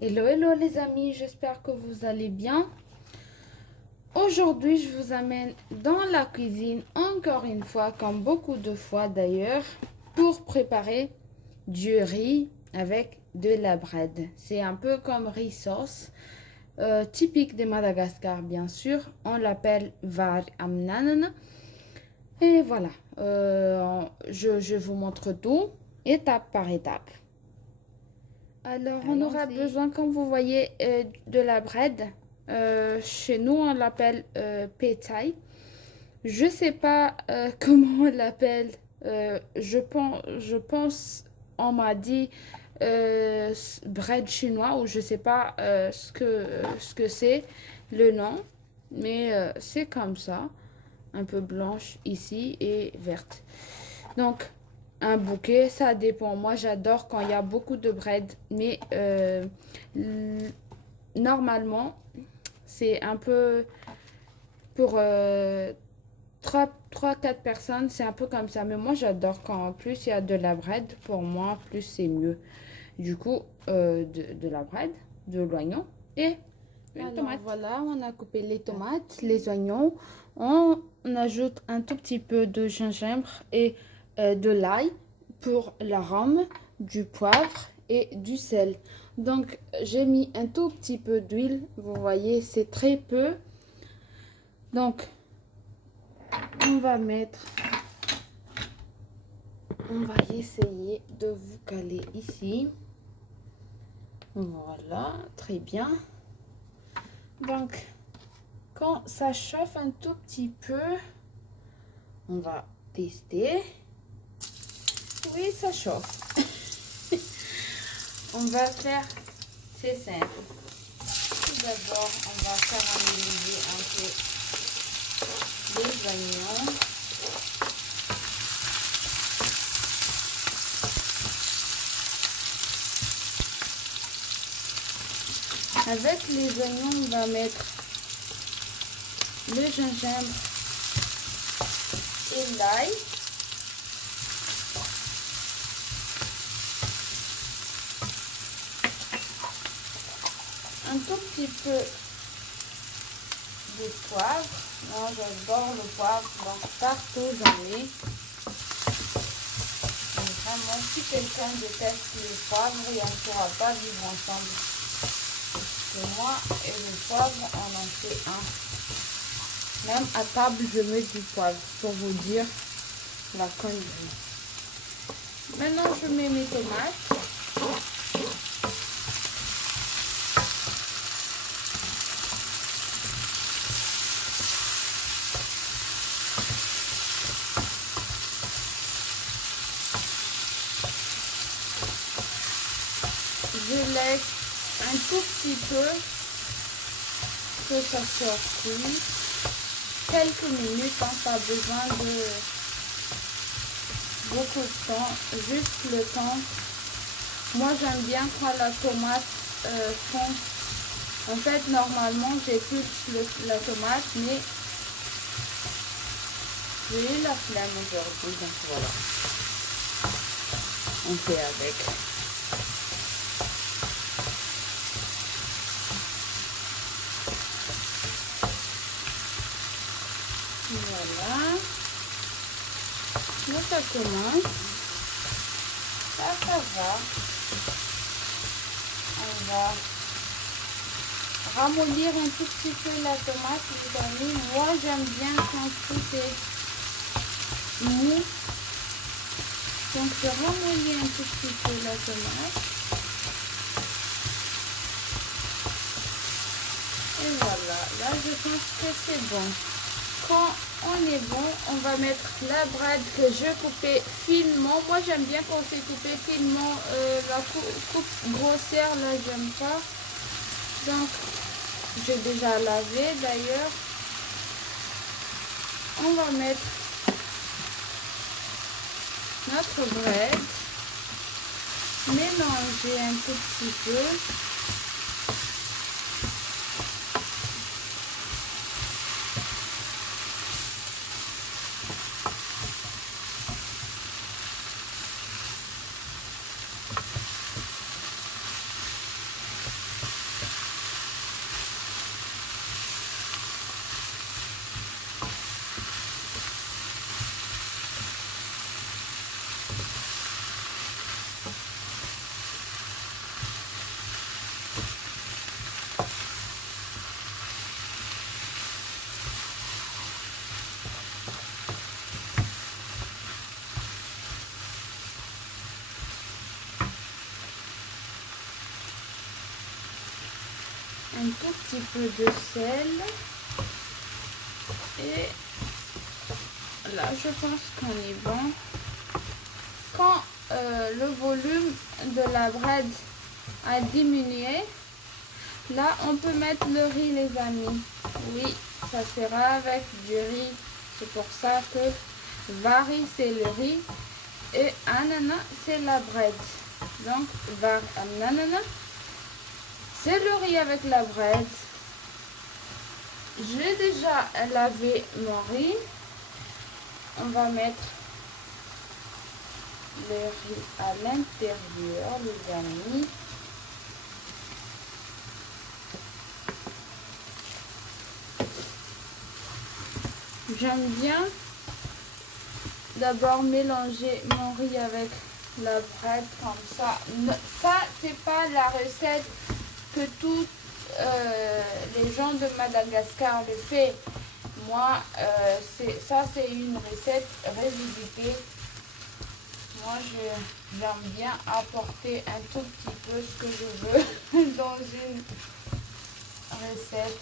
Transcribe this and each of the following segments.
Hello, hello les amis, j'espère que vous allez bien. Aujourd'hui, je vous amène dans la cuisine, encore une fois, comme beaucoup de fois d'ailleurs, pour préparer du riz avec de la bread. C'est un peu comme riz sauce, typique de Madagascar bien sûr. On l'appelle var amnanan. Et voilà, je vous montre tout, étape par étape. Alors, on aura besoin, comme vous voyez, de la bread. Chez nous, on l'appelle pétaille. Je sais pas comment on l'appelle. Je pense, on m'a dit bread chinois ou je sais pas ce que c'est le nom, mais c'est comme ça, un peu blanche ici et verte. Donc, un bouquet, ça dépend. Moi, j'adore quand il y a beaucoup de bread, mais normalement, c'est un peu pour 3-4 personnes, c'est un peu comme ça. Mais moi, j'adore quand plus il y a de la bread. Pour moi, plus c'est mieux. Du coup, de la bread, de l'oignon et une tomate. Voilà, on a coupé les tomates, les oignons. On ajoute un tout petit peu de gingembre et de l'ail pour l'arôme, du poivre et du sel. Donc, j'ai mis un tout petit peu d'huile. Vous voyez, c'est très peu. Donc, on va essayer de vous caler ici. Voilà, très bien. Donc, quand ça chauffe un tout petit peu, on va tester. Oui, ça chauffe. On va faire, c'est simple. Tout d'abord, on va caraméliser un peu les oignons. Avec les oignons, on va mettre le gingembre et l'ail. Un tout petit peu de poivre. Moi, j'adore le poivre, donc partout j'en mets. Vraiment, si quelqu'un déteste le poivre, on ne pourra pas vivre ensemble. Parce que moi et le poivre, on en fait un. Même à table, je mets du poivre pour vous dire la connerie. Maintenant, je mets mes tomates. Je laisse un tout petit peu que ça soit cuit. Quelques minutes, hein, pas besoin de beaucoup de temps, juste le temps. Moi, j'aime bien quand la tomate fond. En fait, normalement, j'épulse la tomate, mais j'ai eu la flemme aujourd'hui, donc voilà. On fait avec. Voilà. Là, ça commence. Ça va. On va ramollir un tout petit peu la tomate, les amis. Moi, j'aime bien quand tout est mou. Donc, je ramollis un tout petit peu la tomate. Et voilà. Là, je pense que c'est bon. Quand on est bon, on va mettre la bread que je coupais finement. Moi, j'aime bien quand c'est coupé finement. La coupe grossière, là, j'aime pas. Donc, j'ai déjà lavé d'ailleurs. On va mettre notre bread. Mélanger un tout petit peu. un tout petit peu de sel. Et là, je pense qu'on est bon. Quand le volume de la bread a diminué, là, on peut mettre le riz, les amis. Oui, ça sera avec du riz. C'est pour ça que vari, c'est le riz. Et ananas, c'est la bread. Donc, ananas, c'est le riz avec la bread. J'ai déjà lavé mon riz. On va mettre le riz à l'intérieur, les amis. J'aime bien d'abord mélanger mon riz avec la bread comme ça. Ça, c'est pas la recette que tous les gens de Madagascar le font. Moi, c'est une recette revisitée. Moi, j'aime bien apporter un tout petit peu ce que je veux dans une recette.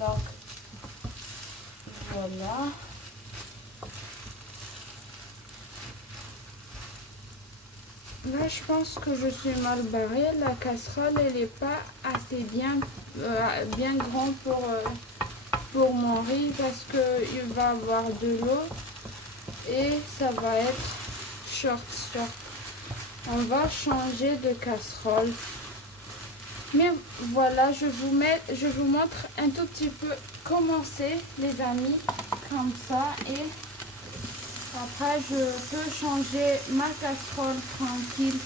Donc, voilà. Là, je pense que je suis mal barrée. La casserole, elle n'est pas assez bien grande pour mon riz parce qu'il va avoir de l'eau et ça va être short. On va changer de casserole. Mais voilà, je vous montre un tout petit peu comment c'est, les amis, comme ça. Et après, je peux changer ma casserole tranquille.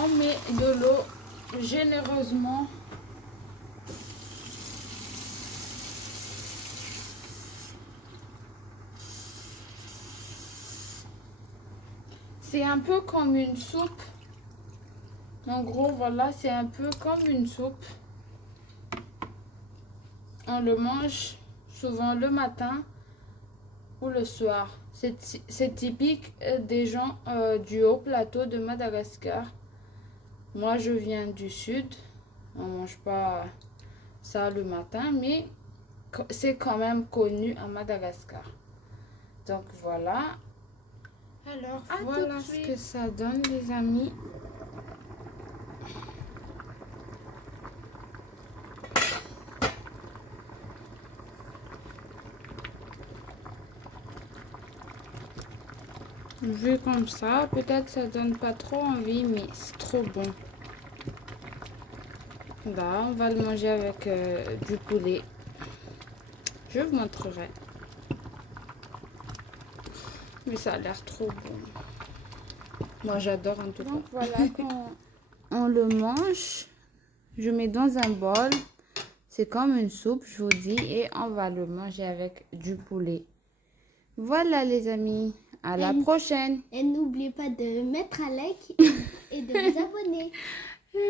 On met de l'eau généreusement. C'est un peu comme une soupe. En gros, voilà, c'est un peu comme une soupe. On le mange souvent le matin ou le soir. C'est typique des gens du haut plateau de Madagascar. Moi, je viens du sud. On ne mange pas ça le matin, mais c'est quand même connu à Madagascar. Donc, voilà. Alors, voilà ce que ça donne, les amis. Vu comme ça, peut-être ça donne pas trop envie, mais c'est trop bon. Là, on va le manger avec du poulet. Je vous montrerai. Mais ça a l'air trop bon. Moi, j'adore en tout cas. Donc, voilà, quand on le mange, je mets dans un bol. C'est comme une soupe, je vous dis. Et on va le manger avec du poulet. Voilà, les amis. À la prochaine. Et n'oubliez pas de mettre un like et de vous abonner.